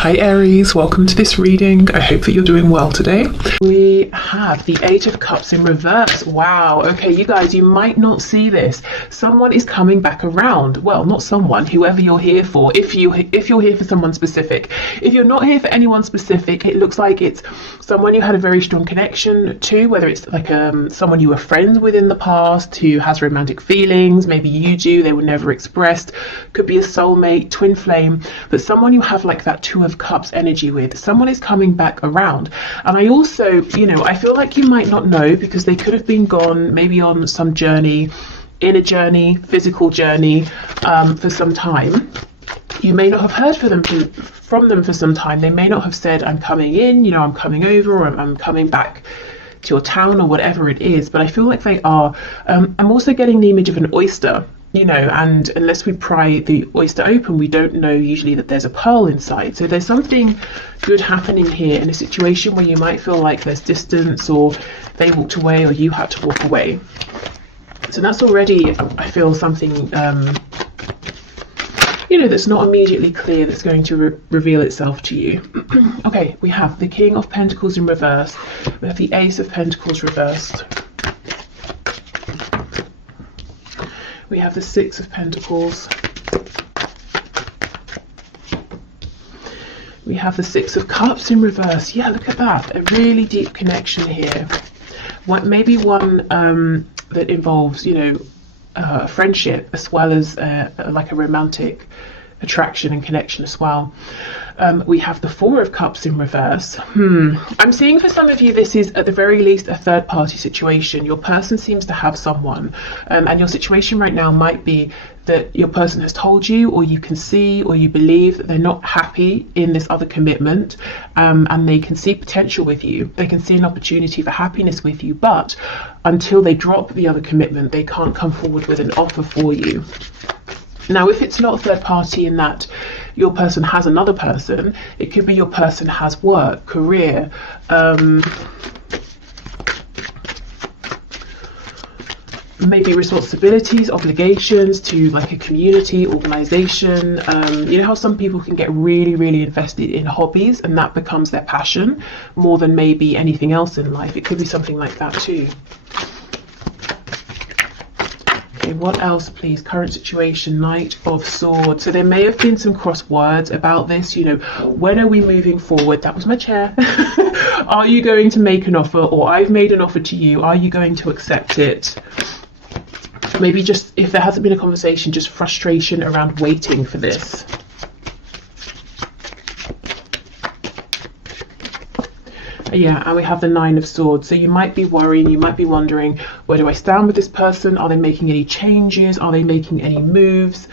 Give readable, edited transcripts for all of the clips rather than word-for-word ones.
Hi Aries, welcome to this reading. I hope that you're doing well today. We have the Eight of Cups in reverse. Wow, okay, you guys, you might not see this. Someone is coming back around. Well, not someone, whoever you're here for, if you're here for someone specific. If you're not here for anyone specific, it looks like it's someone you had a very strong connection to, whether it's like someone you were friends with in the past who has romantic feelings, maybe you do, they were never expressed, could be a soulmate, twin flame, but someone you have like that Two of Cups energy with. Someone is coming back around. And I also, I feel like you might not know because they could have been gone maybe on some journey, inner journey, physical journey, for some time. You may not have heard from them for some time. They may not have said, I'm coming in, I'm coming over, or I'm coming back to your town, or whatever it is. But I feel like they are. I'm also getting the image of an oyster, and unless we pry the oyster open, we don't know usually that there's a pearl inside. So there's something good happening here in a situation where you might feel like there's distance, or they walked away, or you had to walk away. So that's already, I feel, something that's not immediately clear, that's going to reveal itself to you. Okay, we have the King of Pentacles in reverse. We have the Ace of Pentacles reversed. We have the Six of Pentacles. We have the Six of Cups in reverse. Yeah, look at that. A really deep connection here. Maybe one that involves, friendship as well as like a romantic attraction and connection as well. We have the Four of Cups in reverse. I'm seeing for some of you this is at the very least a third party situation. Your person seems to have someone, and your situation right now might be that your person has told you, or you can see, or you believe that they're not happy in this other commitment, and they can see potential with you. They can see an opportunity for happiness with you, but until they drop the other commitment, they can't come forward with an offer for you. Now, if it's not third party in that your person has another person, it could be your person has work, career, maybe responsibilities, obligations to like a community, organization. How some people can get really, really invested in hobbies and that becomes their passion more than maybe anything else in life. It could be something like that too. Okay, what else, please? Current situation, Knight of Swords. So there may have been some cross words about this. When are we moving forward? That was my chair. Are you going to make an offer, or I've made an offer to you? Are you going to accept it? Maybe just, if there hasn't been a conversation, just frustration around waiting for this. Yeah, and we have the Nine of Swords. So you might be worrying, you might be wondering, where do I stand with this person? Are they making any changes? Are they making any moves?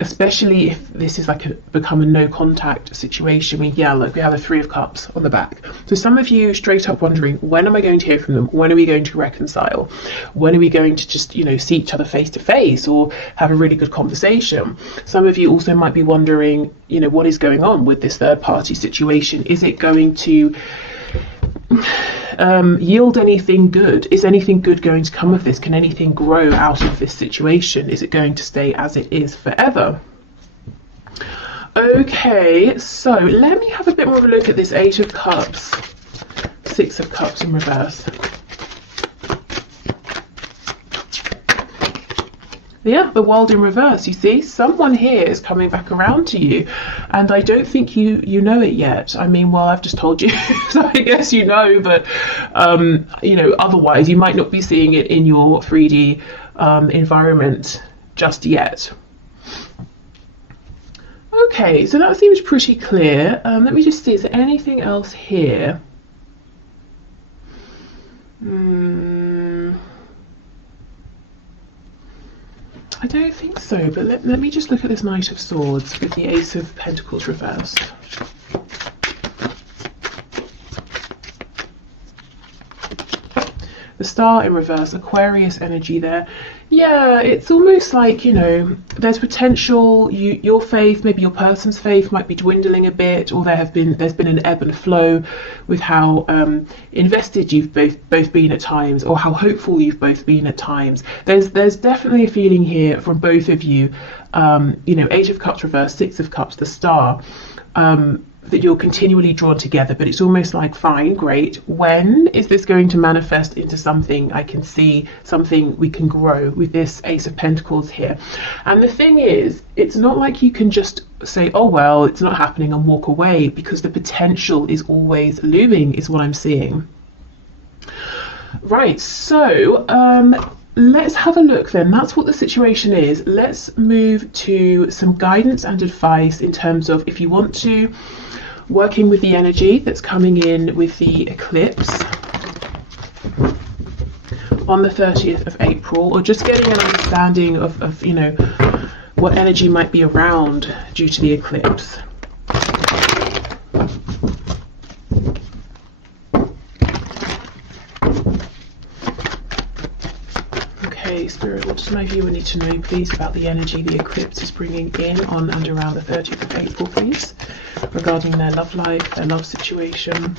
Especially if this is like become a no contact situation. We have a Three of Cups on the back. So some of you straight up wondering, when am I going to hear from them? When are we going to reconcile? When are we going to just, see each other face to face or have a really good conversation? Some of you also might be wondering, what is going on with this third party situation? Is it going to yield anything good? Is anything good going to come of this? Can anything grow out of this situation? Is it going to stay as it is forever? Okay, so let me have a bit more of a look at this Eight of Cups, Six of Cups in reverse. Yeah, the World in reverse. You see, someone here is coming back around to you, and I don't think you know it yet. I mean, well, I've just told you, so I guess you know, but otherwise you might not be seeing it in your 3D environment just yet. Okay, so that seems pretty clear. Let me just see, is there anything else here? I don't think so, but let me just look at this Knight of Swords with the Ace of Pentacles reversed. The Star in reverse, Aquarius energy there. Yeah, it's almost like, you know, there's potential, your faith, maybe your person's faith might be dwindling a bit, or there's been an ebb and flow with how invested you've both been at times, or how hopeful you've both been at times. There's definitely a feeling here from both of you, you know, Eight of Cups reverse, Six of Cups, the Star, that you're continually drawn together, but it's almost like, fine, great, when is this going to manifest into something I can see, something we can grow with this Ace of Pentacles here? And the thing is, it's not like you can just say, oh well, it's not happening, and walk away, because the potential is always looming, is what I'm seeing. Right, so let's have a look then. That's what the situation is. Let's move to some guidance and advice in terms of, if you want to, working with the energy that's coming in with the eclipse on the 30th of April, or just getting an understanding of you know, what energy might be around due to the eclipse. Okay, Spirit, what does my viewer need to know, please, about the energy the eclipse is bringing in on and around the 30th of April, please, regarding their love life, their love situation?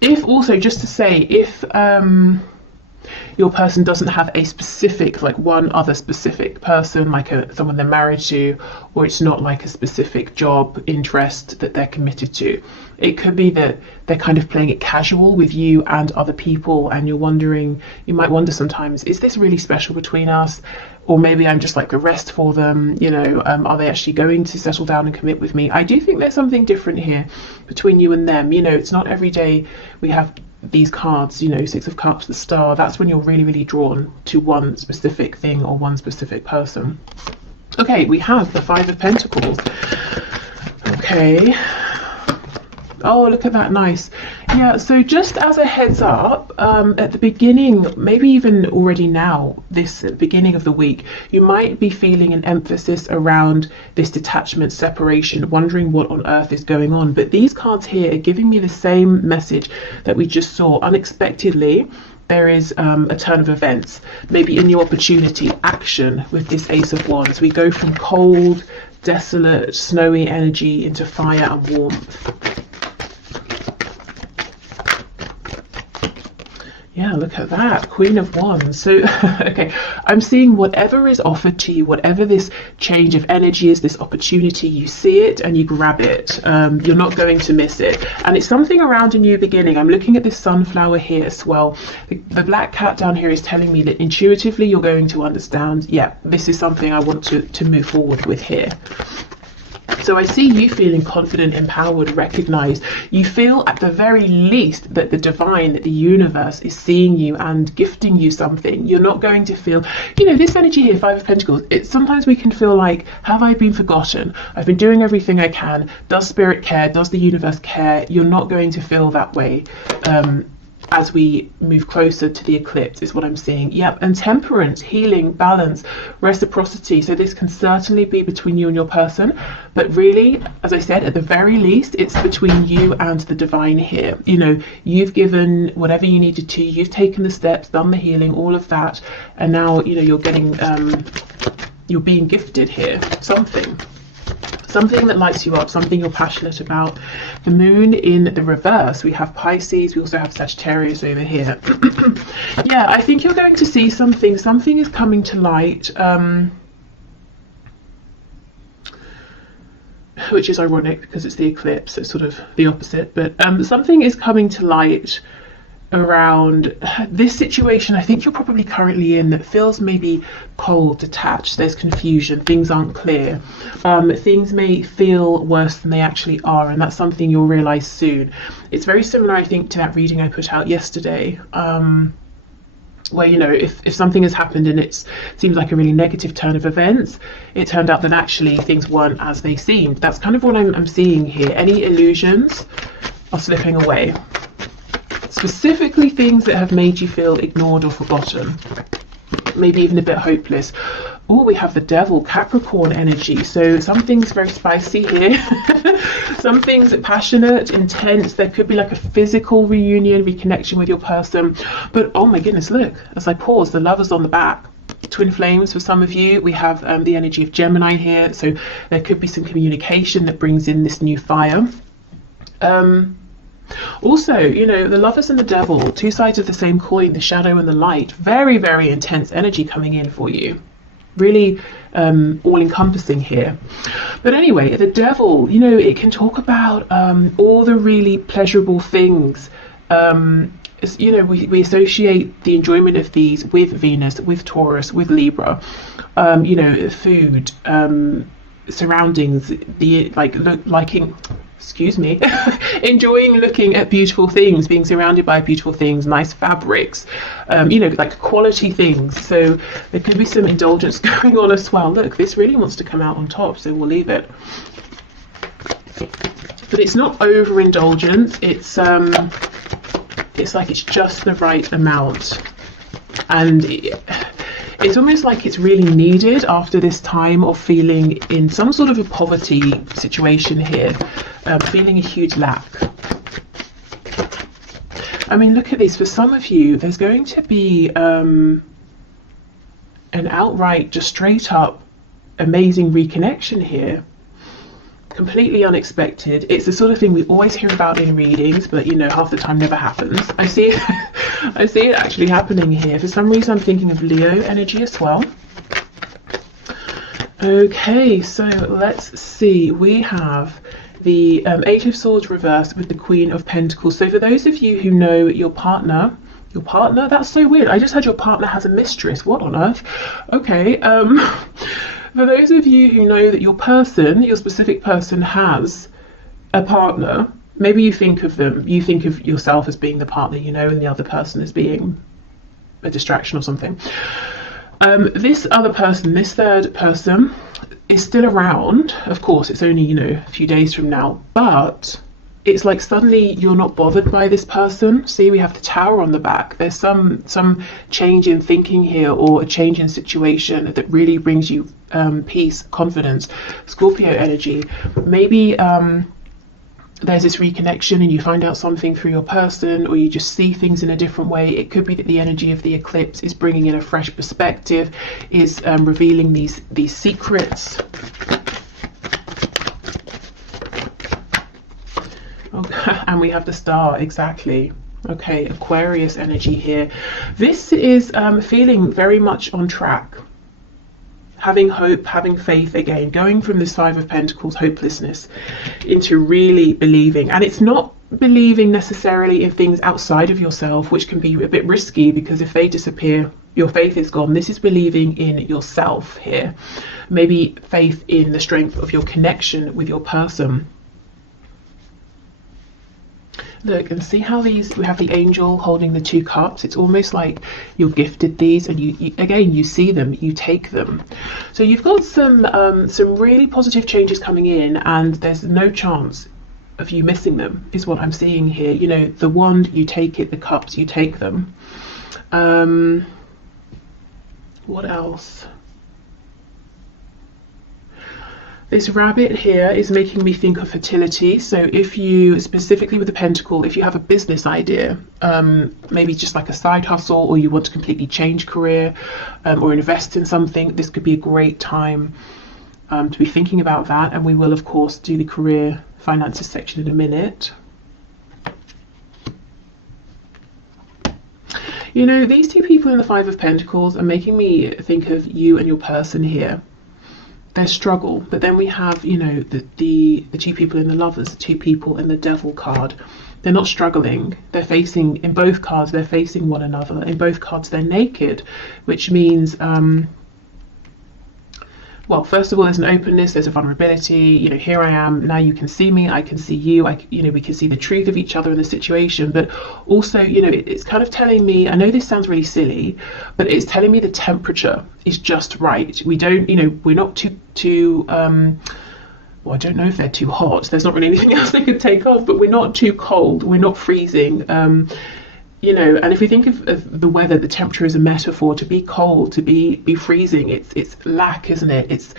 If also, just to say, if your person doesn't have a specific, like one other specific person, like someone they're married to, or it's not like a specific job interest that they're committed to, it could be that they're kind of playing it casual with you and other people, and you're wondering, you might wonder sometimes, is this really special between us? Or maybe I'm just like a rest for them, you know, are they actually going to settle down and commit with me? I do think there's something different here between you and them. You know, it's not every day we have these cards, you know, Six of Cups, the Star. That's when you're really, really drawn to one specific thing or one specific person. Okay, we have the Five of Pentacles. Okay. Oh, look at that, nice. Yeah, so just as a heads up, at the beginning, maybe even already now, this beginning of the week, you might be feeling an emphasis around this detachment, separation, wondering what on earth is going on. But these cards here are giving me the same message that we just saw. Unexpectedly, there is a turn of events, maybe in your opportunity, action with this Ace of Wands. We go from cold, desolate, snowy energy into fire and warmth. Yeah, look at that, Queen of Wands. So, okay, I'm seeing whatever is offered to you, whatever this change of energy is, this opportunity, you see it and you grab it. You're not going to miss it. And it's something around a new beginning. I'm looking at this sunflower here as well. The black cat down here is telling me that intuitively you're going to understand, yeah, this is something I want to move forward with here. So I see you feeling confident, empowered, recognized. You feel at the very least that the divine, that the universe is seeing you and gifting you something. You're not going to feel, you know, this energy here, Five of Pentacles, sometimes we can feel like, have I been forgotten? I've been doing everything I can. Does Spirit care? Does the universe care? You're not going to feel that way. As we move closer to the eclipse is what I'm seeing. Yep, and temperance, healing, balance, reciprocity. So this can certainly be between you and your person, but really, as I said, at the very least, it's between you and the divine here. You know, you've given whatever you needed to, you've taken the steps, done the healing, all of that, and now, you know, you're getting, you're being gifted here, something that lights you up, something you're passionate about. The moon in the reverse, we have Pisces, we also have Sagittarius over here. Yeah, I think you're going to see something is coming to light, which is ironic because it's the eclipse, so it's sort of the opposite, but something is coming to light around this situation I think you're probably currently in that feels maybe cold, detached, there's confusion, things aren't clear, things may feel worse than they actually are, and that's something you'll realize soon. It's very similar, I think, to that reading I put out yesterday, where, you know, if something has happened and it seems like a really negative turn of events, it turned out that actually things weren't as they seemed. That's kind of what I'm seeing here. Any illusions are slipping away. Specifically things that have made you feel ignored or forgotten, maybe even a bit hopeless, Oh, we have the Devil, Capricorn energy. So something's very spicy here. Something's passionate, intense. There could be like a physical reunion, reconnection with your person. But oh my goodness, look, as I pause, the Lover's on the back. Twin flames for some of you. We have the energy of Gemini here. So there could be some communication that brings in this new fire. Also, you know, the Lovers and the Devil, two sides of the same coin, the shadow and the light. Very, very intense energy coming in for you. Really all-encompassing here. But anyway, the Devil, you know, it can talk about all the really pleasurable things. You know, we associate the enjoyment of these with Venus, with Taurus, with Libra. You know, food, surroundings, the liking, excuse me, enjoying looking at beautiful things, being surrounded by beautiful things, nice fabrics, you know, like quality things. So there could be some indulgence going on as well. Look, this really wants to come out on top, so we'll leave it. But it's not overindulgence. It's like it's just the right amount, and it's almost like it's really needed after this time of feeling in some sort of a poverty situation here, feeling a huge lack. I mean, look at this. For some of you, there's going to be an outright, just straight up amazing reconnection here. Completely unexpected. It's the sort of thing we always hear about in readings, but you know, half the time never happens. I see it actually happening here. For some reason, I'm thinking of Leo energy as well. Okay, so let's see. We have the Eight of Swords reversed with the Queen of Pentacles. So for those of you who know your partner, that's so weird. I just heard your partner has a mistress. What on earth? Okay. For those of you who know that your person, your specific person, has a partner, maybe you think of yourself as being the partner, you know, and the other person as being a distraction or something. This other person, this third person, is still around. Of course, it's only, you know, a few days from now, but it's like suddenly you're not bothered by this person. See, we have the Tower on the back. There's some change in thinking here, or a change in situation that really brings you peace, confidence. Scorpio energy. Maybe there's this reconnection and you find out something through your person, or you just see things in a different way. It could be that the energy of the eclipse is bringing in a fresh perspective, is revealing these secrets. Okay, and we have the Star, exactly. Okay, Aquarius energy here. This is feeling very much on track. Having hope, having faith again, going from this Five of Pentacles, hopelessness, into really believing. And it's not believing necessarily in things outside of yourself, which can be a bit risky, because if they disappear, your faith is gone. This is believing in yourself here. Maybe faith in the strength of your connection with your person. Look and see how we have the angel holding the two cups. It's almost like you're gifted these, and you again, you see them, you take them. So you've got some really positive changes coming in, and there's no chance of you missing them, is what I'm seeing here. You know, the wand, you take it, the cups, you take them. What else? This rabbit here is making me think of fertility. So if you, specifically with the pentacle, if you have a business idea, maybe just like a side hustle, or you want to completely change career, or invest in something, this could be a great time to be thinking about that. And we will, of course, do the career finances section in a minute. You know, these two people in the Five of Pentacles are making me think of you and your person here. Their struggle, but then we have, you know, the two people in the Lovers, the two people in the Devil card. They're not struggling. They're facing, in both cards, they're facing one another. In both cards, they're naked, which means, well, first of all, there's an openness, there's a vulnerability. You know, here I am, now you can see me, I can see you, you know, we can see the truth of each other in the situation. But also, you know, it's kind of telling me, I know this sounds really silly, but it's telling me the temperature is just right. We don't, you know, we're not too well, I don't know if they're too hot. There's not really anything else they could take off, but we're not too cold. We're not freezing. You know, and if we think of the weather, the temperature is a metaphor. To be cold, to be freezing, it's lack, isn't it? It's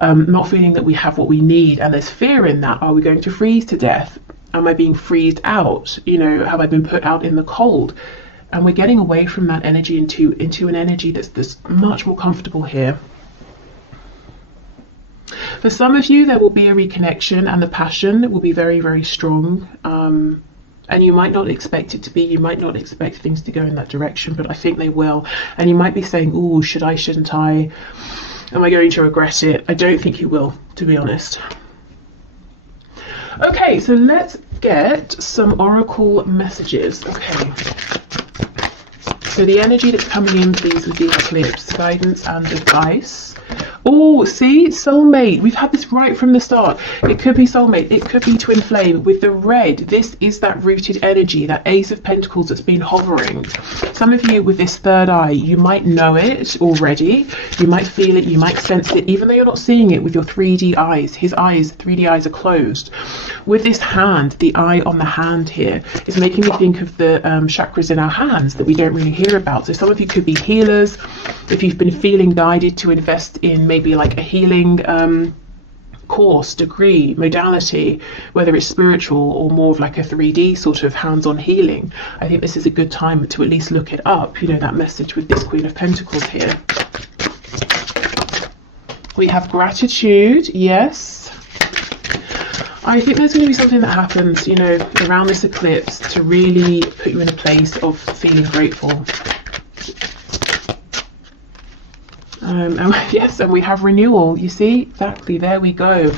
not feeling that we have what we need, and there's fear in that. Are we going to freeze to death? Am I being freezed out? You know, have I been put out in the cold? And we're getting away from that energy into an energy that's much more comfortable here. For some of you, there will be a reconnection, and the passion will be very, very strong. And you might not expect it to be, you might not expect things to go in that direction, but I think they will. And you might be saying, oh, should I, shouldn't I? Am I going to regret it? I don't think you will, to be honest. Okay, so let's get some oracle messages. Okay. So the energy that's coming in, please, with the eclipse, guidance and advice. Oh, see, soulmate. We've had this right from the start. It could be soulmate. It could be twin flame. With the red, this is that rooted energy, that Ace of Pentacles that's been hovering. Some of you with this third eye, you might know it already. You might feel it. You might sense it, even though you're not seeing it with your 3D eyes. His eyes, 3D eyes, are closed. With this hand, the eye on the hand here is making me think of the chakras in our hands that we don't really hear about. So some of you could be healers. If you've been feeling guided to invest in maybe like a healing course, degree, modality, whether it's spiritual or more of like a 3D sort of hands-on healing, I think this is a good time to at least look it up. You know, that message with this Queen of Pentacles here. We have gratitude, yes. I think there's going to be something that happens, you know, around this eclipse to really put you in a place of feeling grateful. Yes, and we have renewal. You see, exactly, there we go.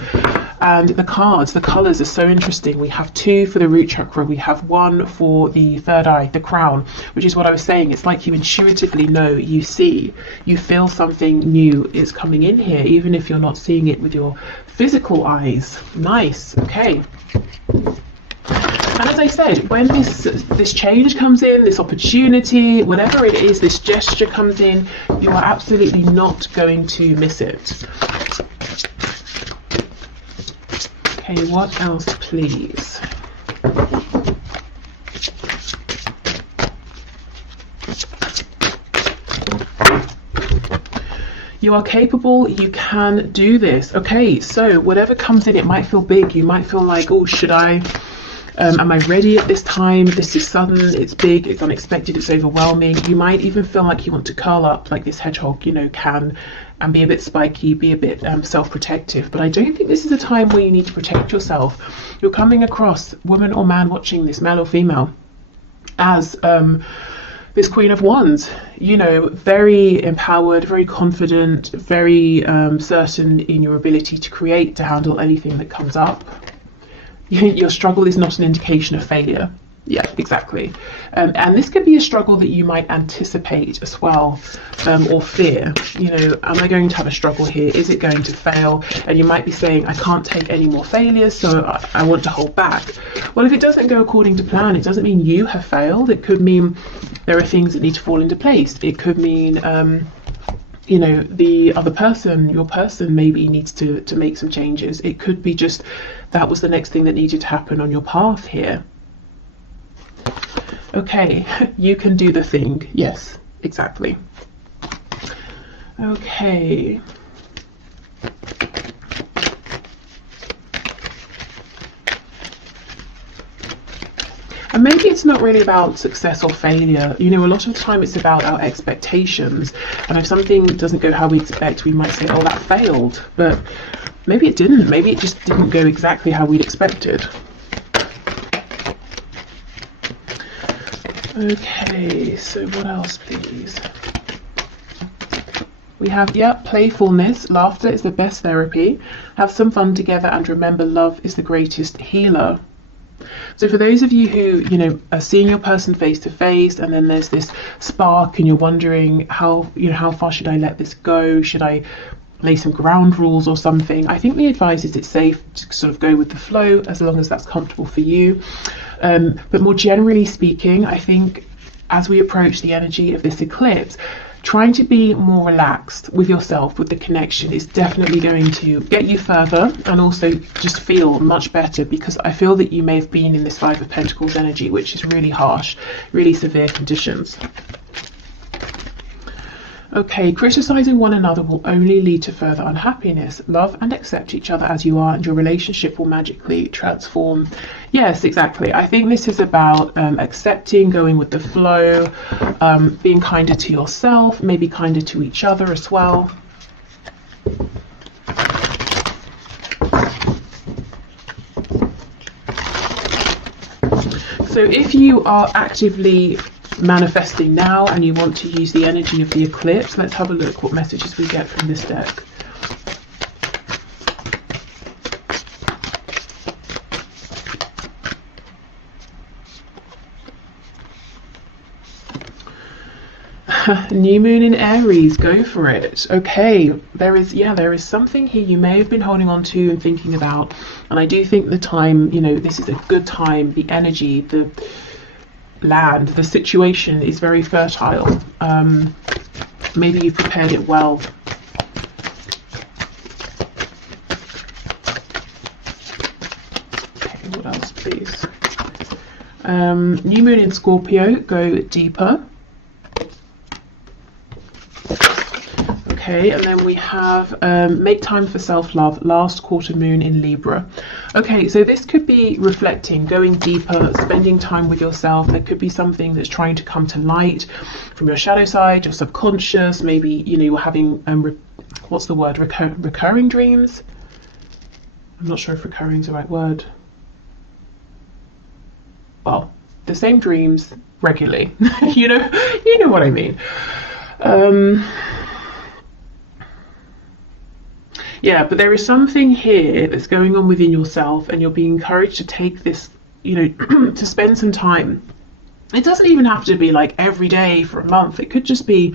And the cards, the colors are so interesting. We have 2 for the root chakra. We have 1 for the third eye, the crown, which is what I was saying. It's like you intuitively know, you see, you feel something new is coming in here, even if you're not seeing it with your physical eyes. Nice. Okay. And as I said, when this change comes in, this opportunity, whatever it is, this gesture comes in, you are absolutely not going to miss it. Okay, what else, please? You are capable, you can do this. Okay, so whatever comes in, it might feel big. You might feel like, oh, should I? Am I ready at this time? This is sudden, it's big, it's unexpected, it's overwhelming. You might even feel like you want to curl up like this hedgehog, you know, can, and be a bit spiky, be a bit self-protective. But I don't think this is a time where you need to protect yourself. You're coming across, woman or man watching this, male or female, as this Queen of Wands, you know, very empowered, very confident, very certain in your ability to create, to handle anything that comes up. Your struggle is not an indication of failure. Yeah, exactly. And this could be a struggle that you might anticipate as well, or fear. You know, am I going to have a struggle here? Is it going to fail? And you might be saying, I can't take any more failures, so I want to hold back. Well, if it doesn't go according to plan, it doesn't mean you have failed. It could mean there are things that need to fall into place. It could mean you know, the other person, your person, maybe needs to make some changes. It could be just that was the next thing that needed to happen on your path here. Okay, you can do the thing. Yes, exactly. Okay. And maybe it's not really about success or failure. You know, a lot of the time it's about our expectations. And if something doesn't go how we expect, we might say, oh, that failed. But maybe it didn't. Maybe it just didn't go exactly how we'd expected. Okay, so what else, please? We have, playfulness. Laughter is the best therapy. Have some fun together, and remember, love is the greatest healer. So for those of you who, you know, are seeing your person face to face, and then there's this spark and you're wondering how far should I let this go? Should I lay some ground rules or something? I think the advice is it's safe to sort of go with the flow as long as that's comfortable for you. But more generally speaking, I think as we approach the energy of this eclipse, trying to be more relaxed with yourself, with the connection, is definitely going to get you further and also just feel much better, because I feel that you may have been in this Five of Pentacles energy, which is really harsh, really severe conditions. Okay, criticizing one another will only lead to further unhappiness. Love and accept each other as you are, and your relationship will magically transform. Yes, exactly. I think this is about accepting, going with the flow, being kinder to yourself, maybe kinder to each other as well. So if you are actively manifesting now and you want to use the energy of the eclipse, let's have a look what messages we get from this deck. New moon in Aries, go for it. Okay, there is something here you may have been holding on to and thinking about, and I do think the time, you know, this is a good time. The energy, the land, the situation is very fertile. Maybe you prepared it well. Okay, what else, please? New moon in Scorpio, go deeper. Okay, and then we have make time for self-love, last quarter moon in Libra. Okay, so this could be reflecting, going deeper, spending time with yourself. There could be something that's trying to come to light from your shadow side, your subconscious. Maybe, you know, you're having what's the word, recurring dreams. I'm not sure if recurring is the right word. Well, the same dreams regularly. you know what I mean. Yeah, but there is something here that's going on within yourself, and you're being encouraged to take this, you know, to spend some time. It doesn't even have to be like every day for a month. It could just be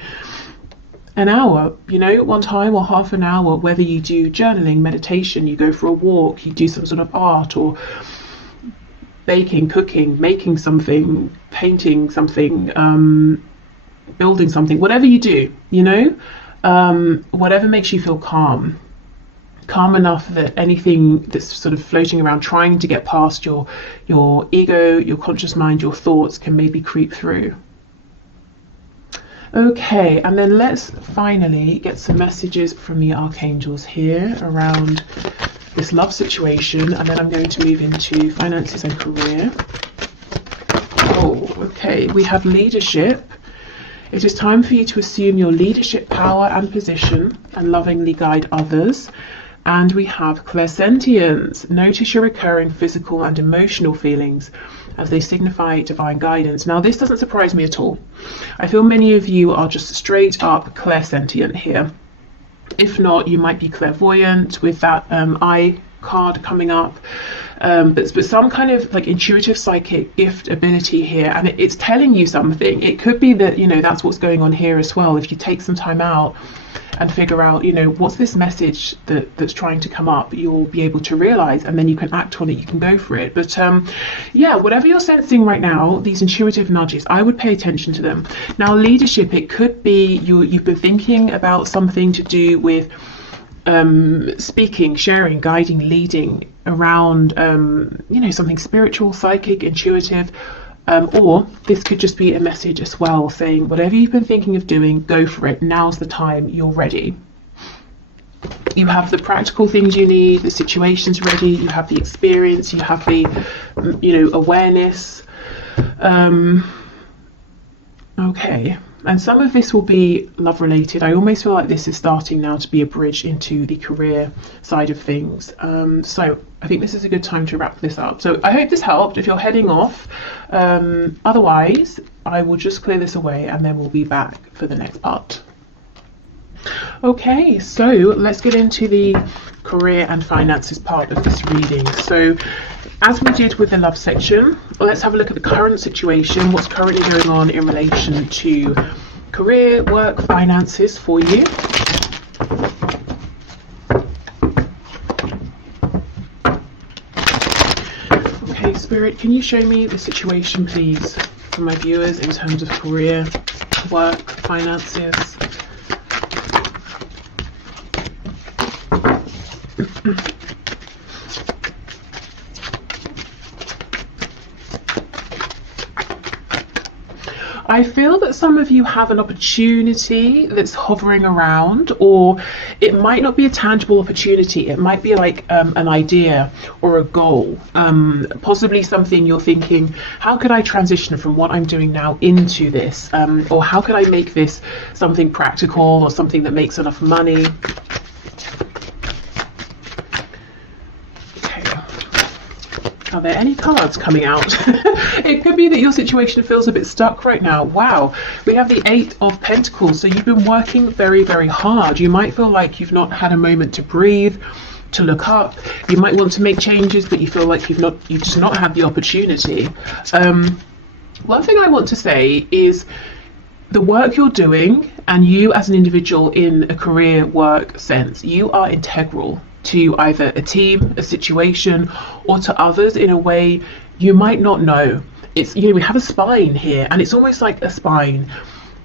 an hour, you know, one time, or half an hour, whether you do journaling, meditation, you go for a walk, you do some sort of art, or baking, cooking, making something, painting something, building something, whatever you do, you know, whatever makes you feel calm enough that anything that's sort of floating around trying to get past your ego, your conscious mind, your thoughts, can maybe creep through. Okay, and then let's finally get some messages from the archangels here around this love situation, and then I'm going to move into finances and career. Oh, okay, we have leadership. It is time for you to assume your leadership power and position and lovingly guide others. And we have clairsentience. Notice your recurring physical and emotional feelings as they signify divine guidance. Now, this doesn't surprise me at all. I feel many of you are just straight up clairsentient here. If not, you might be clairvoyant with that eye card coming up. But some kind of like intuitive psychic gift ability here, and it's telling you something. It could be that, you know, that's what's going on here as well. If you take some time out and figure out, you know, what's this message that's trying to come up, you'll be able to realize, and then you can act on it, you can go for it. But yeah, whatever you're sensing right now, these intuitive nudges, I would pay attention to them. Now, leadership, it could be you've been thinking about something to do with speaking, sharing, guiding, leading around, you know, something spiritual, psychic, intuitive, or this could just be a message as well saying whatever you've been thinking of doing, go for it. Now's the time, you're ready. You have the practical things you need, the situation's ready, you have the experience, you have the, you know, awareness. Okay. And some of this will be love related. I almost feel like this is starting now to be a bridge into the career side of things. So I think this is a good time to wrap this up. So I hope this helped if you're heading off. Otherwise, I will just clear this away and then we'll be back for the next part. Okay, so let's get into the career and finances part of this reading. So as we did with the love section, let's have a look at the current situation, what's currently going on in relation to career, work, finances for you. Okay, Spirit, can you show me the situation, please, for my viewers in terms of career, work, finances. I feel that some of you have an opportunity that's hovering around, or it might not be a tangible opportunity. It might be like an idea or a goal, possibly something you're thinking, how could I transition from what I'm doing now into this? Or how could I make this something practical or something that makes enough money? Are there any cards coming out? It could be that your situation feels a bit stuck right now. Wow, we have the 8 of Pentacles. So you've been working very, very hard. You might feel like you've not had a moment to breathe, to look up. You might want to make changes, but you feel like you've just not had the opportunity. One thing I want to say is the work you're doing, and you as an individual in a career work sense, you are integral to either a team, a situation, or to others in a way you might not know. It's, we have a spine here, and it's almost like a spine.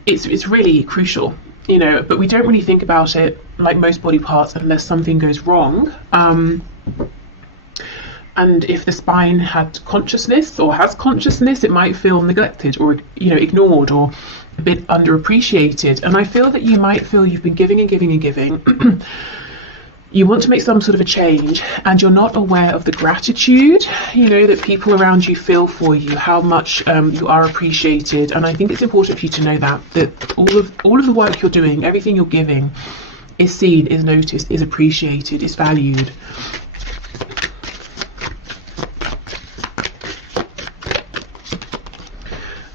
It's really crucial, but we don't really think about it like most body parts unless something goes wrong. And if the spine had consciousness or has consciousness, it might feel neglected or ignored or a bit underappreciated. And I feel that you might feel you've been giving and giving and giving. You want to make some sort of a change, and you're not aware of the gratitude, that people around you feel for you, how much you are appreciated. And I think it's important for you to know that all of the work you're doing, everything you're giving, is seen, is noticed, is appreciated, is valued.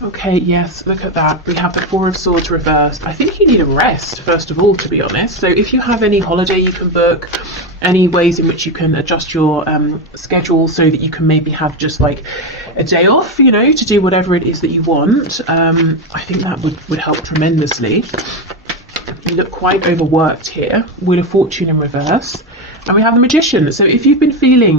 Okay, yes, look at that. We have the 4 of Swords reversed. I think you need a rest, first of all, to be honest. So if you have any holiday you can book, any ways in which you can adjust your schedule so that you can maybe have just like a day off, to do whatever it is that you want, I think that would help tremendously. You look quite overworked here. Wheel of Fortune in reverse. And we have the Magician. So if you've been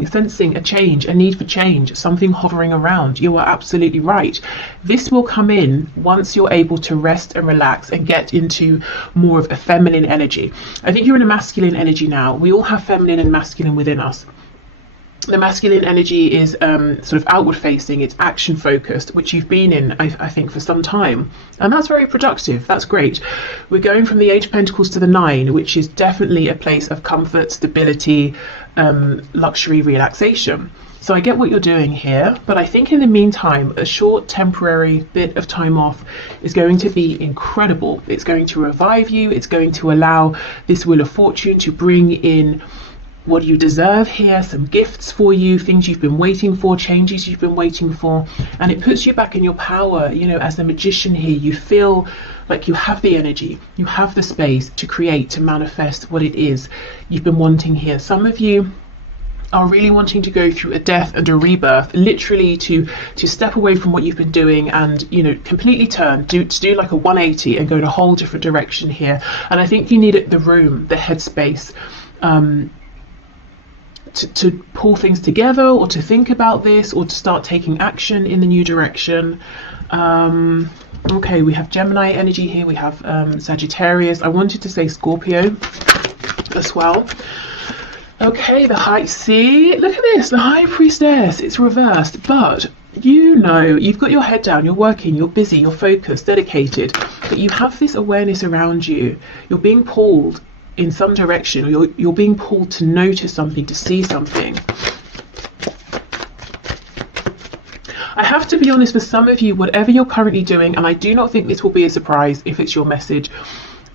sensing a change, a need for change, something hovering around, you are absolutely right. This will come in once you're able to rest and relax and get into more of a feminine energy. I think you're in a masculine energy now. We all have feminine and masculine within us. The masculine energy is sort of outward facing, it's action focused, which you've been in, I think, for some time. And that's very productive, that's great. We're going from the 8 of Pentacles to the 9, which is definitely a place of comfort, stability, luxury, relaxation. So I get what you're doing here, but I think in the meantime, a short temporary bit of time off is going to be incredible. It's going to revive you, it's going to allow this Wheel of Fortune to bring in what you deserve here, some gifts for you, things you've been waiting for, changes you've been waiting for, and it puts you back in your power. As the Magician here, you feel like you have the energy, you have the space to create, to manifest what it is you've been wanting here. Some of you are really wanting to go through a death and a rebirth, literally to step away from what you've been doing and completely turn, to do like a 180 and go in a whole different direction here. And I think you need the room, the headspace, to pull things together, or to think about this, or to start taking action in the new direction. Okay, we have Gemini energy here, we have Sagittarius. I wanted to say Scorpio as well. Okay, look at this, the High Priestess, it's reversed, but you've got your head down, you're working, you're busy, you're focused, dedicated, but you have this awareness around you. You're being pulled in some direction, or you're being pulled to notice something, to see something. I have to be honest, for some of you, whatever you're currently doing, and I do not think this will be a surprise if it's your message,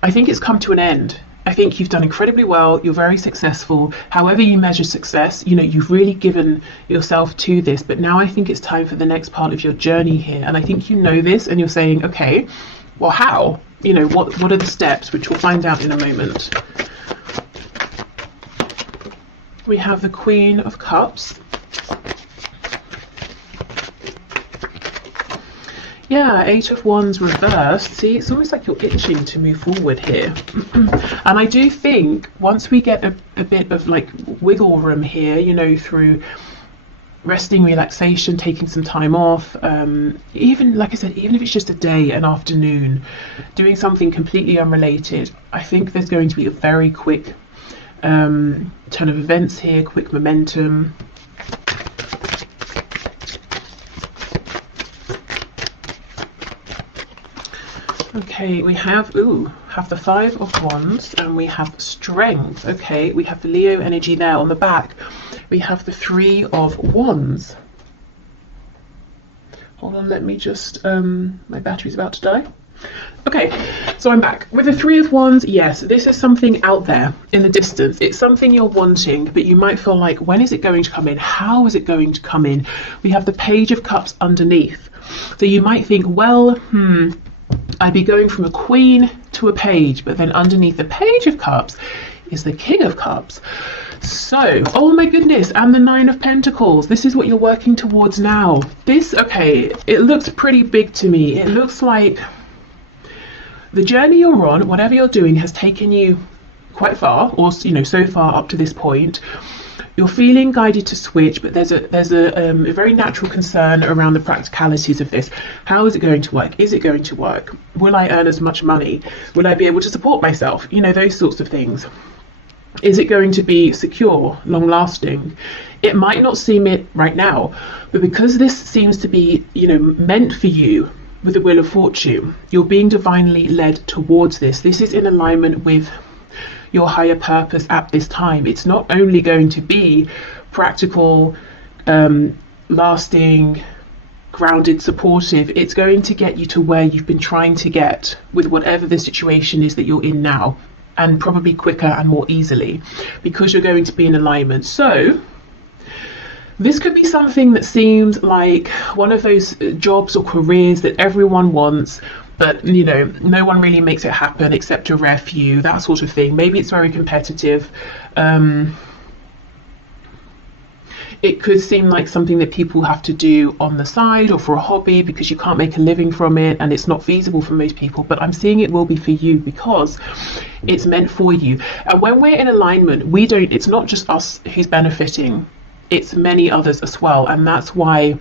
I think it's come to an end. I think you've done incredibly well, you're very successful. However you measure success, you've really given yourself to this, but now I think it's time for the next part of your journey here. And I think this, and you're saying, okay, well, how? What are the steps, which we'll find out in a moment. We have the Queen of Cups. Yeah, 8 of Wands reversed. See, it's almost like you're itching to move forward here. And I do think once we get a bit of like wiggle room here, through resting, relaxation, taking some time off, even like I said, even if it's just a day, an afternoon, doing something completely unrelated. I think there's going to be a very quick turn of events here, quick momentum. Okay, we have the Five of Wands, and we have Strength. Okay, we have the Leo energy there on the back. We have the Three of Wands. Hold on, let me just, my battery's about to die. Okay, so I'm back. With the Three of Wands, yes, this is something out there in the distance. It's something you're wanting, but you might feel like, when is it going to come in? How is it going to come in? We have the Page of Cups underneath. So you might think, well, I'd be going from a Queen to a Page, but then underneath the Page of Cups is the King of Cups. So, oh my goodness, and the Nine of Pentacles. This is what you're working towards now. This, okay, it looks pretty big to me. It looks like the journey you're on, whatever you're doing, has taken you quite far, or so far up to this point. You're feeling guided to switch, but there's a very natural concern around the practicalities of this. How is it going to work? Is it going to work? Will I earn as much money? Will I be able to support myself? Those sorts of things. Is it going to be secure, long lasting? It might not seem it right now, but because this seems to be, meant for you with the Wheel of Fortune, you're being divinely led towards this. This is in alignment with your higher purpose at this time. It's not only going to be practical, lasting, grounded, supportive. It's going to get you to where you've been trying to get with whatever the situation is that you're in now, and probably quicker and more easily, because you're going to be in alignment. So this could be something that seems like one of those jobs or careers that everyone wants, but no one really makes it happen except a rare few, that sort of thing. Maybe it's very competitive. It could seem like something that people have to do on the side or for a hobby, because you can't make a living from it and it's not feasible for most people. But I'm seeing it will be for you because it's meant for you. And when we're in alignment, it's not just us who's benefiting, it's many others as well. And that's why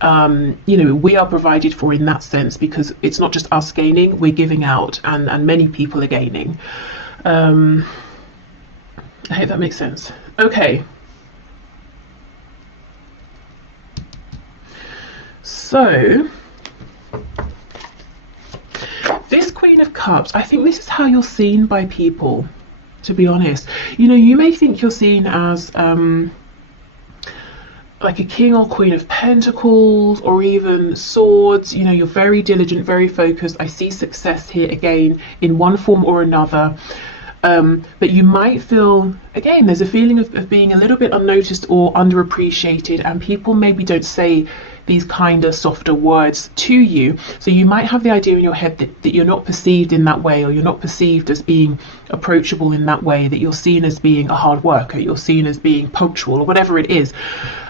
we are provided for in that sense, because it's not just us gaining, we're giving out, and many people are gaining. I hope that makes sense. Okay. So this Queen of Cups, I think this is how you're seen by people, to be honest. You may think you're seen as like a King or Queen of Pentacles, or even Swords. You're very diligent, very focused. I see success here again in one form or another. But you might feel, again, there's a feeling of being a little bit unnoticed or underappreciated, and people maybe don't say these kinder, softer words to you. So you might have the idea in your head that you're not perceived in that way, or you're not perceived as being approachable in that way, that you're seen as being a hard worker, you're seen as being punctual, or whatever it is.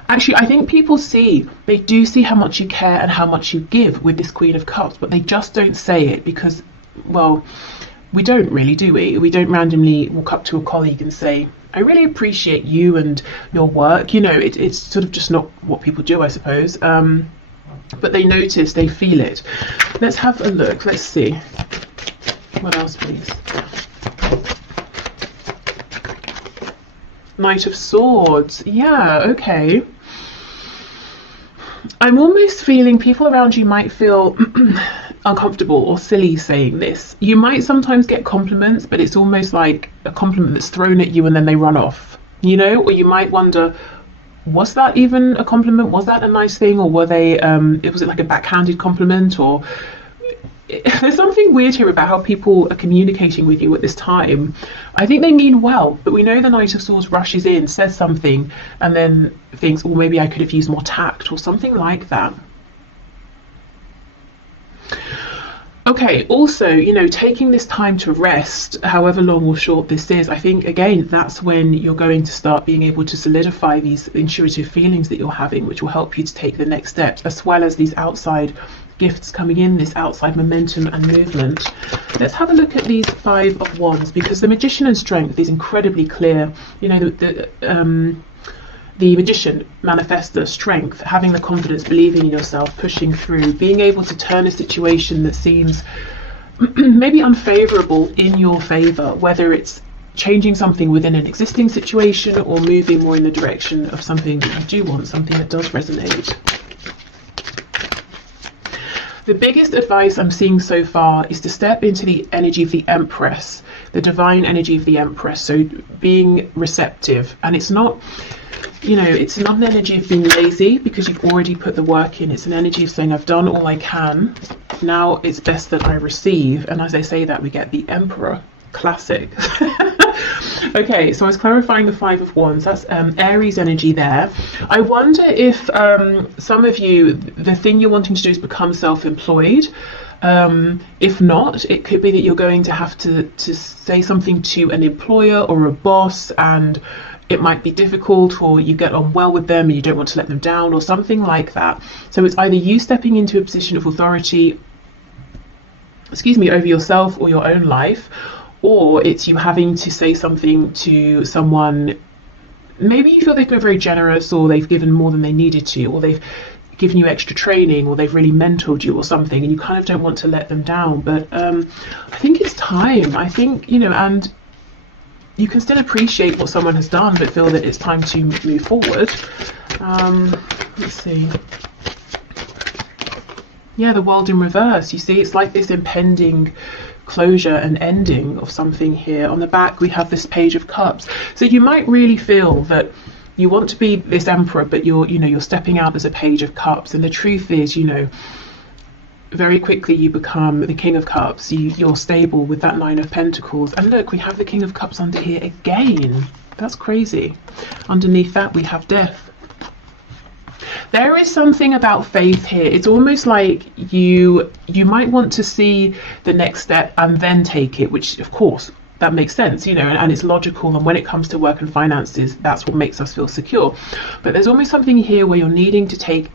Actually, I think people they do see how much you care and how much you give with this Queen of Cups, but they just don't say it because, well, we don't really, do we? We don't randomly walk up to a colleague and say, I really appreciate you and your work. It's sort of just not what people do, I suppose. But they notice, they feel it. Let's have a look. Let's see. What else, please? Knight of Swords. Yeah, okay. I'm almost feeling people around you might feel uncomfortable or silly saying this. You might sometimes get compliments, but it's almost like a compliment that's thrown at you and then they run off, or you might wonder, was that even a compliment? Was that a nice thing? Or was it like a backhanded compliment? Or there's something weird here about how people are communicating with you at this time. I think they mean well, but we know the Knight of Swords rushes in, says something, and then thinks, oh, maybe I could have used more tact or something like that. Okay, also, taking this time to rest, however long or short this is, I think, again, that's when you're going to start being able to solidify these intuitive feelings that you're having, which will help you to take the next steps, as well as these outside gifts coming in, this outside momentum and movement. Let's have a look at these Five of Wands, because the Magician and Strength is incredibly clear. The the Magician, manifestor, strength, having the confidence, believing in yourself, pushing through, being able to turn a situation that seems maybe unfavorable in your favor, whether it's changing something within an existing situation or moving more in the direction of something that you do want, something that does resonate. The biggest advice I'm seeing so far is to step into the energy of the Empress, the divine energy of the Empress. So being receptive, and it's not, you know, it's not an energy of being lazy because you've already put the work in. It's an energy of saying, I've done all I can. Now it's best that I receive. And as I say that, we get the Emperor. Classic. Okay, so I was clarifying the Five of Wands. That's Aries energy there. I wonder if some of you, the thing you're wanting to do is become self-employed. If not, it could be that you're going to have to say something to an employer or a boss, and it might be difficult, or you get on well with them and you don't want to let them down, or something like that. So it's either you stepping into a position of authority, over yourself or your own life, or it's you having to say something to someone. Maybe you feel they've been very generous, or they've given more than they needed to, or they've given you extra training, or they've really mentored you or something, and you kind of don't want to let them down. But I think it's time. I think, you know, and you can still appreciate what someone has done, but feel that it's time to move forward. Let's see. Yeah, the World in reverse. You see, it's like this impending closure and ending of something here. On the back we have this Page of Cups. So you might really feel that you want to be this Emperor, but you're stepping out as a Page of Cups, and the truth is, you know, very quickly you become the King of Cups. You're stable with that Nine of Pentacles. And look, we have the King of Cups under here again. That's crazy. Underneath that we have Death. There is something about faith here. It's almost like you might want to see the next step and then take it, which of course that makes sense, you know, and it's logical. And when it comes to work and finances, that's what makes us feel secure. But there's almost something here where you're needing to take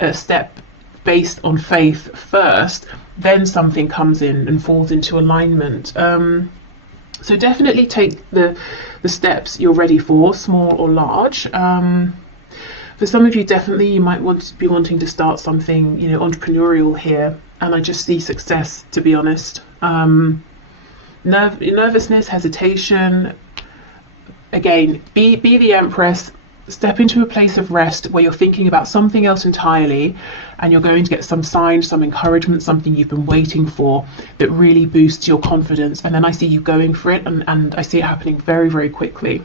a step based on faith first, then something comes in and falls into alignment. So definitely take the steps you're ready for, small or large. For some of you, definitely you might want to be wanting to start something, you know, entrepreneurial here. And I just see success, to be honest. Nervousness, hesitation. Again, be the Empress. Step into a place of rest where you're thinking about something else entirely, and you're going to get some signs, some encouragement, something you've been waiting for that really boosts your confidence. And then I see you going for it, and I see it happening very, very quickly.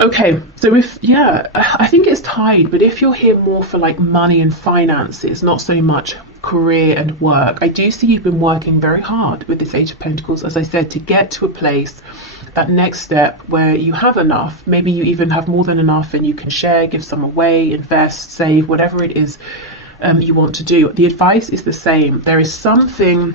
Okay, so I think it's tied, but if you're here more for like money and finances, not so much career and work, I do see you've been working very hard with this Eight of Pentacles, as I said, to get to a place, that next step where you have enough. Maybe you even have more than enough and you can share, give some away, invest, save, whatever it is you want to do. The advice is the same. There is something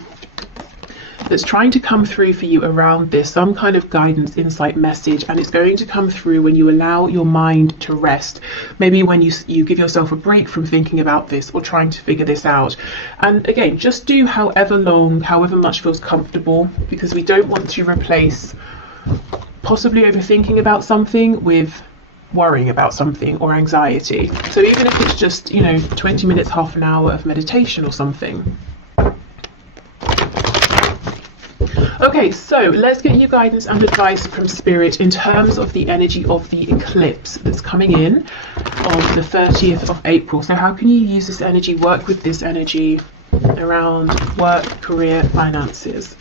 that's trying to come through for you around this, some kind of guidance, insight, message, and it's going to come through when you allow your mind to rest. Maybe when you give yourself a break from thinking about this or trying to figure this out. And again, just do however long, however much feels comfortable, because we don't want to replace possibly overthinking about something with worrying about something or anxiety. So even if it's just, you know, 20 minutes, half an hour of meditation or something. Okay, so let's get you guidance and advice from Spirit in terms of the energy of the eclipse that's coming in on the 30th of April. So how can you use this energy, work with this energy around work, career, finances?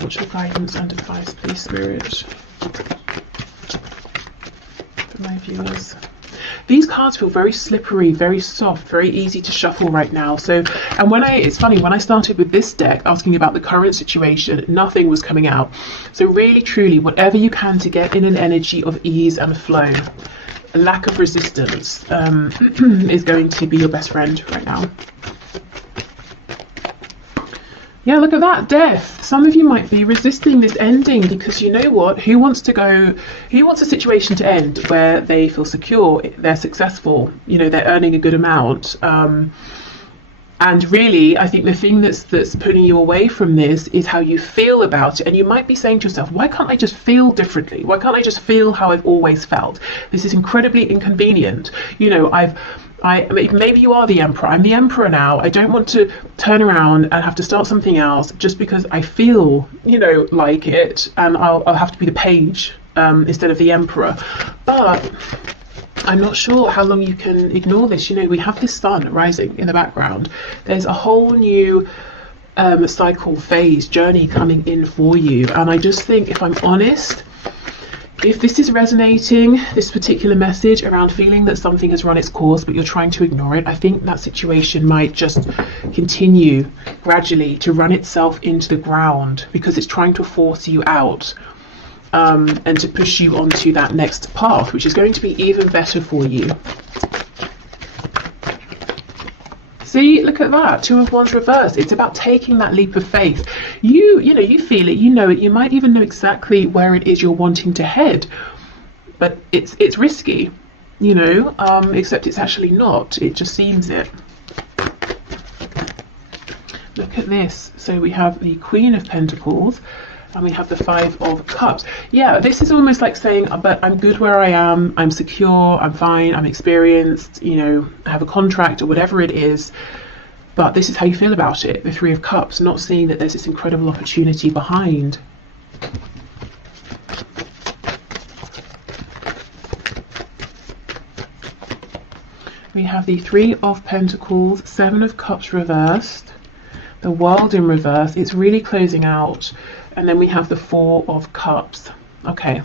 What's your guidance and advice, please, Spirit, for my viewers? These cards feel very slippery, very soft, very easy to shuffle right now. So, and it's funny, when I started with this deck asking about the current situation, nothing was coming out. So really, truly, whatever you can to get in an energy of ease and flow, a lack of resistance is going to be your best friend right now. Yeah, look at that, Death. Some of you might be resisting this ending because you know what? Who wants a situation to end where they feel secure, they're successful, you know, they're earning a good amount, and And really, I think the thing that's pulling you away from this is how you feel about it. And you might be saying to yourself, why can't I just feel differently? Why can't I just feel how I've always felt? This is incredibly inconvenient. You know, maybe you are the emperor. I'm the emperor now. I don't want to turn around and have to start something else just because I feel, you know, like it, and I'll have to be the page instead of the emperor. But I'm not sure how long you can ignore this. You know, we have this sun rising in the background. There's a whole new cycle, phase, journey coming in for you. And I just think, if I'm honest, if this is resonating, this particular message around feeling that something has run its course but you're trying to ignore it, I think that situation might just continue gradually to run itself into the ground because it's trying to force you out. And to push you onto that next path, which is going to be even better for you. See, look at that, 2 of Wands reversed. It's about taking that leap of faith. You know, you feel it, you know it, you might even know exactly where it is you're wanting to head, but it's risky, you know, except it's actually not. It just seems it. Look at this. So we have the Queen of Pentacles, and we have the 5 of Cups. Yeah, this is almost like saying, but I'm good where I am, I'm secure, I'm fine, I'm experienced, you know, I have a contract or whatever it is, but this is how you feel about it, the 3 of Cups, not seeing that there's this incredible opportunity behind. We have the 3 of Pentacles, 7 of Cups reversed, the World in reverse. It's really closing out. And then we have the 4 of Cups. Okay.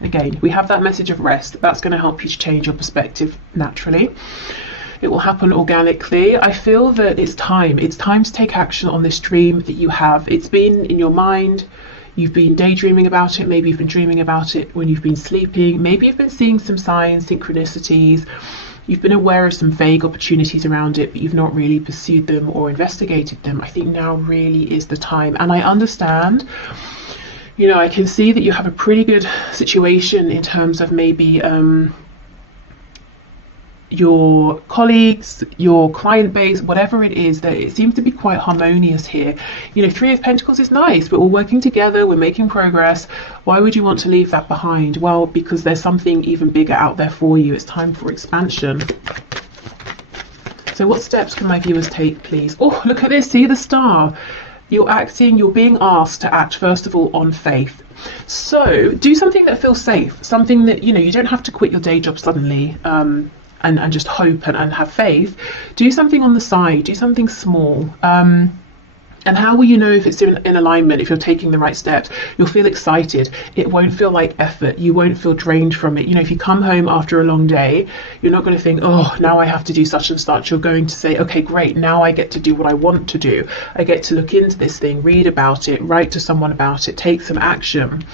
Again, we have that message of rest. That's going to help you to change your perspective naturally. It will happen organically. I feel that it's time. It's time to take action on this dream that you have. It's been in your mind. You've been daydreaming about it. Maybe you've been dreaming about it when you've been sleeping. Maybe you've been seeing some signs, synchronicities. You've been aware of some vague opportunities around it, but you've not really pursued them or investigated them. I think now really is the time. And I understand, you know, I can see that you have a pretty good situation in terms of maybe your colleagues, your client base, whatever it is, that it seems to be quite harmonious here. You know, 3 of Pentacles is nice, but we're working together, we're making progress. Why would you want to leave that behind? Well, because there's something even bigger out there for you. It's time for expansion. So what steps can my viewers take, please? Oh, look at this, see the star. You're being asked to act, first of all, on faith. So do something that feels safe, something that, you know, you don't have to quit your day job suddenly, and just hope and have faith. Do something on the side, do something small. And how will you know if it's in alignment, if you're taking the right steps? You'll feel excited. It won't feel like effort. You won't feel drained from it. You know, if you come home after a long day, you're not going to think, oh, now I have to do such and such. You're going to say, okay, great, now I get to do what I want to do. I get to look into this thing, read about it, write to someone about it, take some action.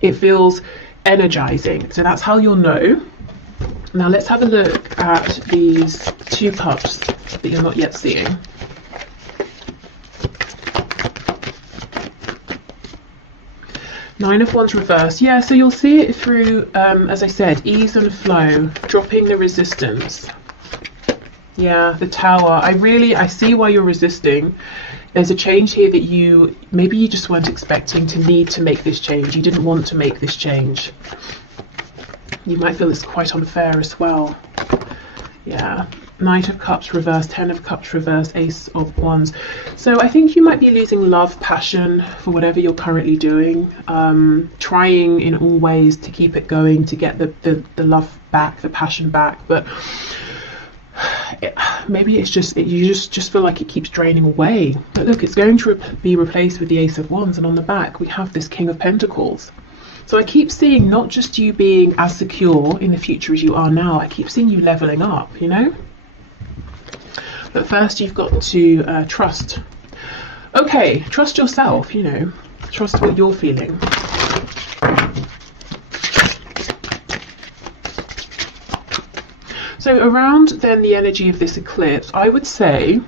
It feels energizing. So that's how you'll know. Now let's have a look at these 2 cups that you're not yet seeing. Nine of Wands reverse. Yeah, so you'll see it through, as I said, ease and flow, dropping the resistance. Yeah, the Tower. I see why you're resisting. There's a change here that maybe you just weren't expecting to need to make this change. You didn't want to make this change. You might feel it's quite unfair as well. Yeah. Knight of Cups reversed, 10 of Cups reversed, Ace of Wands. So I think you might be losing love, passion for whatever you're currently doing. Trying in all ways to keep it going, to get the love back, the passion back. But maybe it's just, you just feel like it keeps draining away. But look, it's going to be replaced with the Ace of Wands. And on the back, we have this King of Pentacles. So I keep seeing not just you being as secure in the future as you are now, I keep seeing you leveling up, you know? But first you've got to trust. Okay, trust yourself, you know, trust what you're feeling. So around then the energy of this eclipse, I would say,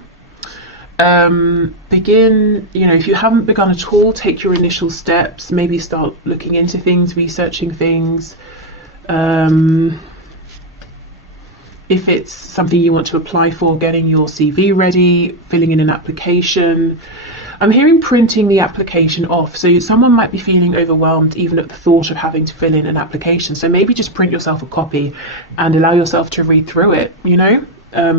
begin, you know, if you haven't begun at all, take your initial steps, maybe start looking into things, researching things, if it's something you want to apply for, getting your CV ready, filling in an application. I'm hearing printing the application off. So someone might be feeling overwhelmed even at the thought of having to fill in an application. So maybe just print yourself a copy and allow yourself to read through it, you know?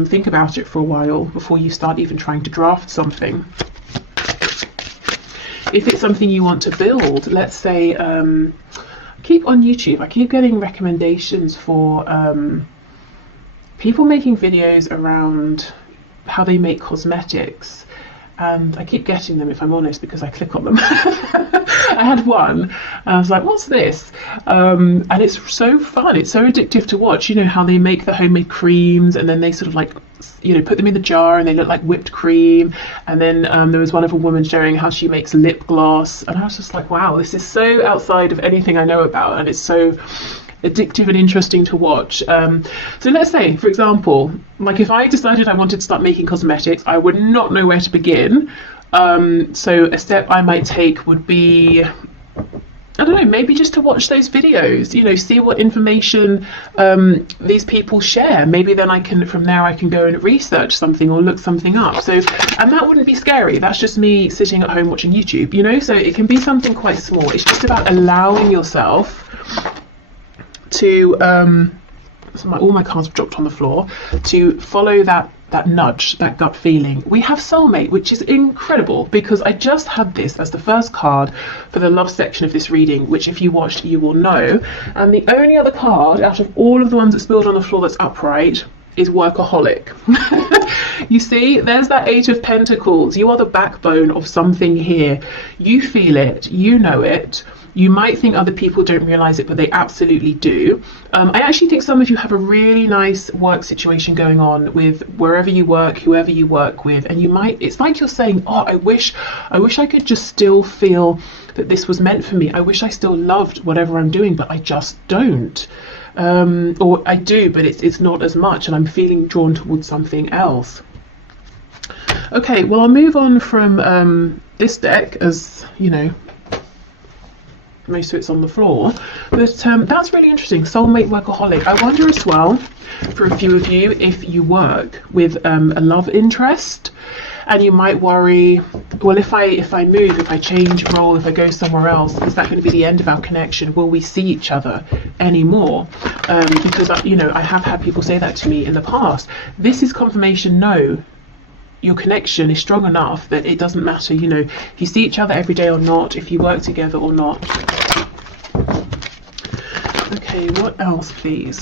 Think about it for a while before you start even trying to draft something. If it's something you want to build, let's say, keep on YouTube, I keep getting recommendations for people making videos around how they make cosmetics. And I keep getting them, if I'm honest, because I click on them. I had one, and I was like, what's this? And it's so fun. It's so addictive to watch. You know, how they make the homemade creams, and then they sort of like, you know, put them in the jar and they look like whipped cream. And then there was one of a woman showing how she makes lip gloss. And I was just like, wow, this is so outside of anything I know about. And it's so addictive and interesting to watch. So let's say, for example, like if I decided I wanted to start making cosmetics, I would not know where to begin. So a step I might take would be, I don't know, maybe just to watch those videos, you know, see what information these people share. Maybe then I can, from there I can go and research something or look something up. So, and that wouldn't be scary. That's just me sitting at home watching YouTube, you know. So it can be something quite small. It's just about allowing yourself to all my cards have dropped on the floor, to follow that nudge, that gut feeling. We have soulmate, which is incredible, because I just had this as the first card for the love section of this reading, which if you watched you will know. And the only other card out of all of the ones that spilled on the floor that's upright is workaholic. You see, there's that Eight of Pentacles. You are the backbone of something here. You feel it, you know it. You might think other people don't realize it, but they absolutely do. I actually think some of you have a really nice work situation going on with wherever you work, whoever you work with, and you might, it's like you're saying, oh, I wish I could just still feel that this was meant for me. I wish I still loved whatever I'm doing, but I just don't. Or I do, but it's not as much, and I'm feeling drawn towards something else. Okay, well, I'll move on from this deck, as you know, most of it's on the floor, but that's really interesting. Soulmate, workaholic. I wonder as well, for a few of you, if you work with a love interest, and you might worry, well, if I move, if I change role, if I go somewhere else, is that going to be the end of our connection? Will we see each other anymore? Because you know, I have had people say that to me in the past. This is confirmation. No, your connection is strong enough that it doesn't matter, you know, if you see each other every day or not, if you work together or not. Okay, what else, please?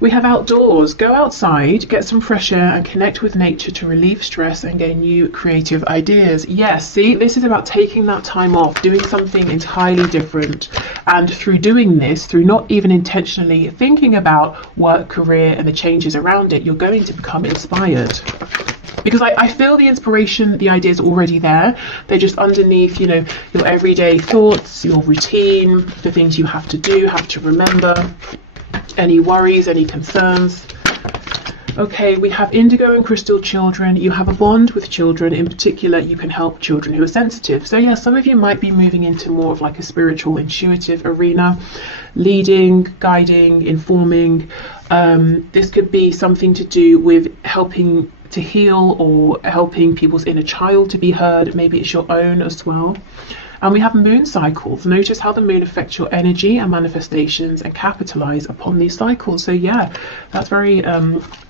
We have outdoors. Go outside, get some fresh air and connect with nature to relieve stress and gain new creative ideas. Yes, see, this is about taking that time off, doing something entirely different. And through doing this, through not even intentionally thinking about work, career and the changes around it, you're going to become inspired. Because I feel the inspiration, the ideas are already there. They're just underneath, you know, your everyday thoughts, your routine, the things you have to do, have to remember. Any worries, any concerns. Okay, we have indigo and crystal children. You have a bond with children. In particular, you can help children who are sensitive. So yeah, some of you might be moving into more of like a spiritual, intuitive arena, leading, guiding, informing. This could be something to do with helping to heal or helping people's inner child to be heard. Maybe it's your own as well. And we have moon cycles. Notice how the moon affects your energy and manifestations and capitalize upon these cycles. So yeah, that's very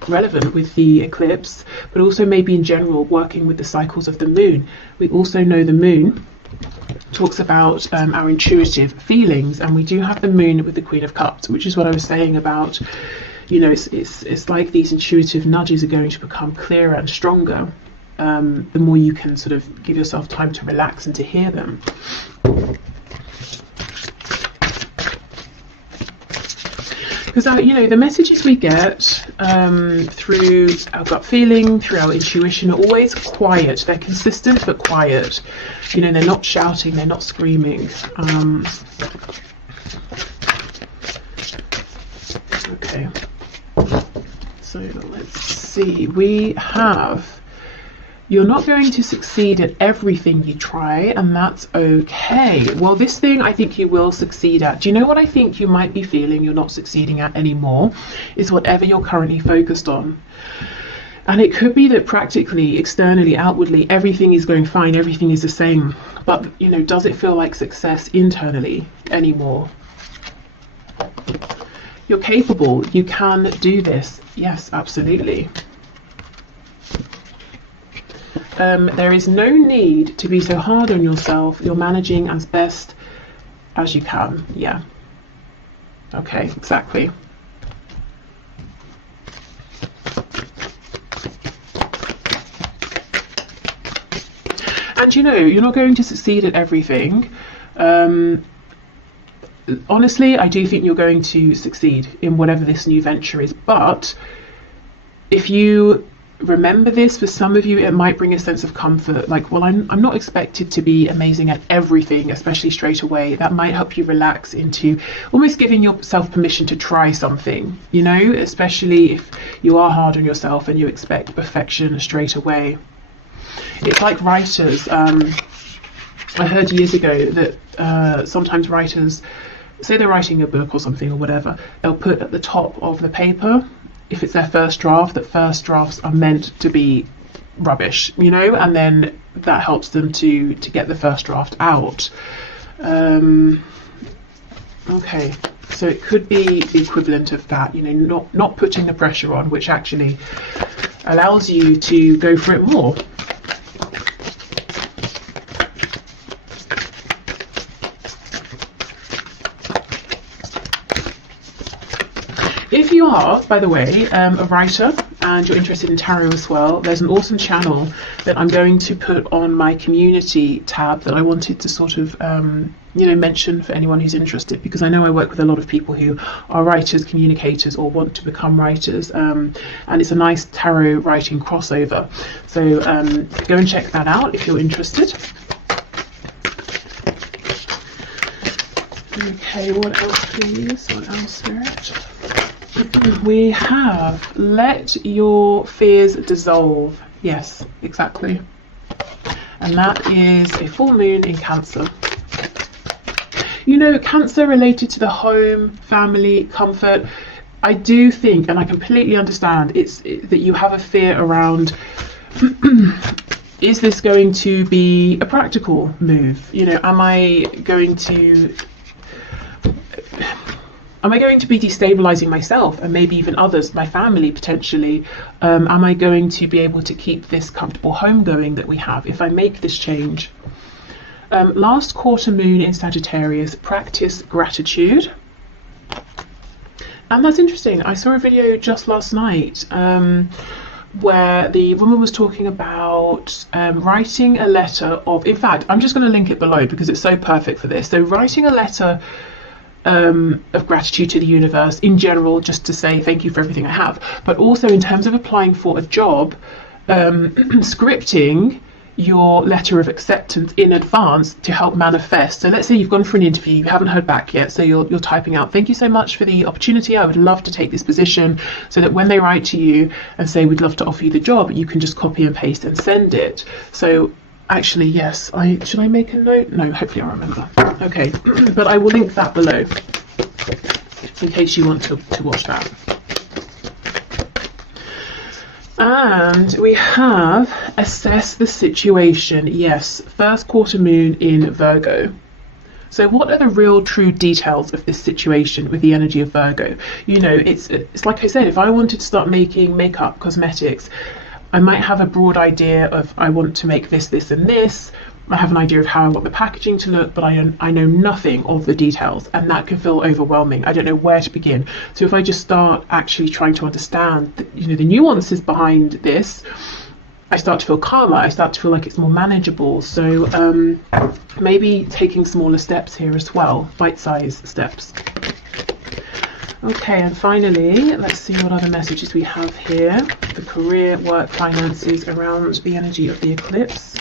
relevant with the eclipse, but also maybe in general working with the cycles of the moon. We also know the moon talks about our intuitive feelings, and we do have the moon with the Queen of Cups, which is what I was saying about, you know, it's like these intuitive nudges are going to become clearer and stronger. The more you can sort of give yourself time to relax and to hear them. Because you know, the messages we get through our gut feeling, through our intuition, are always quiet. They're consistent but quiet. You know, they're not shouting, they're not screaming. Okay, so let's see. We have You're not going to succeed at everything you try, and that's okay. Well, this thing I think you will succeed at. Do you know what I think you might be feeling you're not succeeding at anymore? Is whatever you're currently focused on. And it could be that practically, externally, outwardly, everything is going fine, everything is the same. But, you know, does it feel like success internally anymore? You're capable. You can do this. Yes, absolutely. There is no need to be so hard on yourself. You're managing as best as you can. Yeah. Okay, exactly. And you know, you're not going to succeed at everything. Honestly, I do think you're going to succeed in whatever this new venture is. But if you remember this, for some of you it might bring a sense of comfort, like, well, I'm not expected to be amazing at everything, especially straight away. That might help you relax into almost giving yourself permission to try something, you know, especially if you are hard on yourself and you expect perfection straight away. It's like writers. I heard years ago that sometimes writers, say they're writing a book or something or whatever, they'll put at the top of the paper, if it's their first draft, that first drafts are meant to be rubbish, you know, and then that helps them to get the first draft out. Okay, so it could be the equivalent of that, you know, not putting the pressure on, which actually allows you to go for it more. If you are, by the way, a writer and you're interested in tarot as well, there's an awesome channel that I'm going to put on my community tab that I wanted to sort of, you know, mention for anyone who's interested, because I know I work with a lot of people who are writers, communicators, or want to become writers, and it's a nice tarot writing crossover. So go and check that out if you're interested. Okay, what else please? What else, Spirit? We have let your fears dissolve. Yes, exactly. And that is a full moon in Cancer. You know, Cancer related to the home, family, comfort. I do think, and I completely understand, that you have a fear around is this going to be a practical move? You know, am I going to be destabilizing myself and maybe even others, my family potentially? Am I going to be able to keep this comfortable home going that we have if I make this change? Last quarter moon in Sagittarius, practice gratitude. And that's interesting. I saw a video just last night where the woman was talking about writing a letter of, in fact, I'm just going to link it below because it's so perfect for this. So writing a letter of gratitude to the universe in general, just to say thank you for everything I have, but also in terms of applying for a job, scripting your letter of acceptance in advance to help manifest. So let's say you've gone for an interview, you haven't heard back yet, so you're typing out, thank you so much for the opportunity, I would love to take this position, so that when they write to you and say we'd love to offer you the job, you can just copy and paste and send it. So actually, yes, should I make a note? No, hopefully I'll remember. Okay, but I will link that below in case you want to watch that. And we have assess the situation. Yes, first quarter moon in Virgo. So what are the real true details of this situation with the energy of Virgo? You know, it's like I said, if I wanted to start making makeup, cosmetics, I might have a broad idea of I want to make this, this and this. I have an idea of how I want the packaging to look, but I know nothing of the details, and that can feel overwhelming. I don't know where to begin. So if I just start actually trying to understand the nuances behind this, I start to feel calmer, I start to feel like it's more manageable. So maybe taking smaller steps here as well, bite-sized steps. Okay, and finally, let's see what other messages we have here. The career, work, finances around the energy of the eclipse.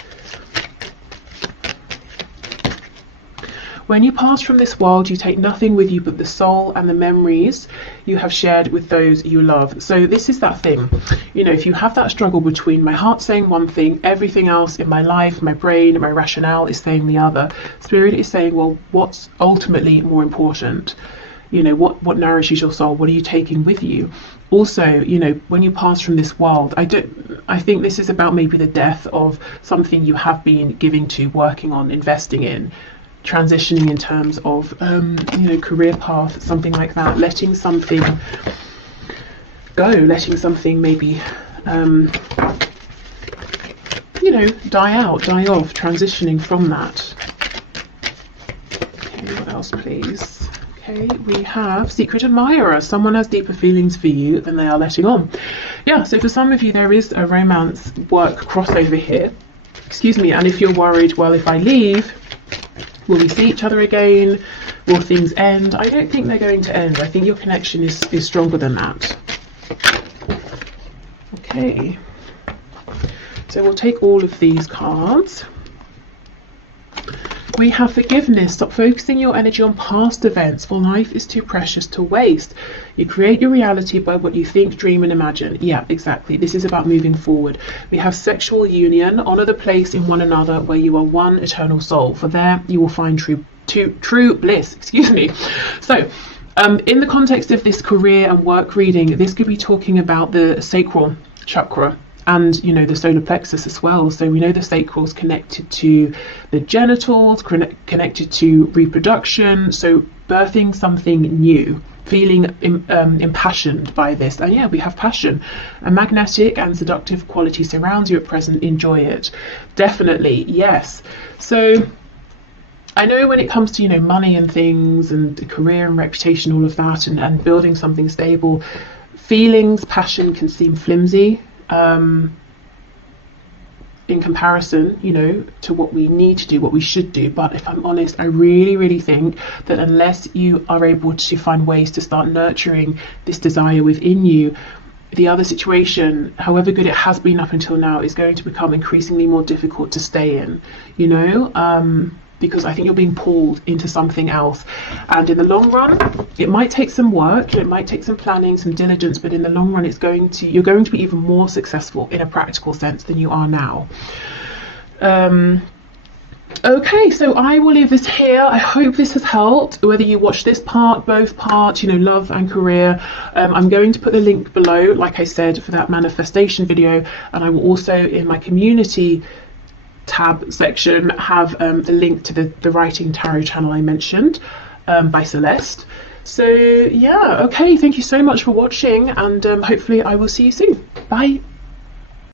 When you pass from this world, you take nothing with you but the soul and the memories you have shared with those you love. So this is that thing, you know, if you have that struggle between my heart saying one thing, everything else in my life, my brain, my rationale is saying the other, Spirit is saying, well, what's ultimately more important? You know, what nourishes your soul? What are you taking with you? Also, you know, when you pass from this world, I think this is about maybe the death of something you have been giving to, working on, investing in, transitioning in terms of you know, career path, something like that, letting something go, letting something maybe you know, die out, die off, transitioning from that. Okay, what else please? Okay, we have Secret Admirer. Someone has deeper feelings for you than they are letting on. Yeah, so for some of you there is a romance work crossover here. Excuse me, and if you're worried, well, if I leave, will we see each other again? Will things end? I don't think they're going to end. I think your connection is stronger than that. Okay, so we'll take all of these cards. We have Forgiveness. Stop focusing your energy on past events, for life is too precious to waste. You create your reality by what you think, dream and imagine. Yeah, exactly. This is about moving forward. We have Sexual Union. Honor the place in one another where you are one eternal soul, for there you will find true bliss. Excuse me. So in the context of this career and work reading, this could be talking about the sacral chakra and, you know, the solar plexus as well. So we know the sacral is connected to the genitals, connected to reproduction, so birthing something new, feeling impassioned by this. And yeah, we have passion. A magnetic and seductive quality surrounds you at present. Enjoy it. Definitely, yes. So I know when it comes to, you know, money and things and career and reputation, all of that, and building something stable, feelings, passion can seem flimsy in comparison, you know, to what we need to do, what we should do. But if I'm honest, I really think that unless you are able to find ways to start nurturing this desire within you, the other situation, however good it has been up until now, is going to become increasingly more difficult to stay in, you know, because I think you're being pulled into something else. And in the long run, it might take some work, it might take some planning, some diligence, but in the long run, you're going to be even more successful in a practical sense than you are now. Okay, so I will leave this here. I hope this has helped, whether you watch this part, both parts, you know, love and career. I'm going to put the link below, like I said, for that manifestation video, and I will also, in my community tab section, have the link to the Writing Tarot channel I mentioned by Celeste. So yeah, okay, thank you so much for watching, and hopefully I will see you soon. Bye.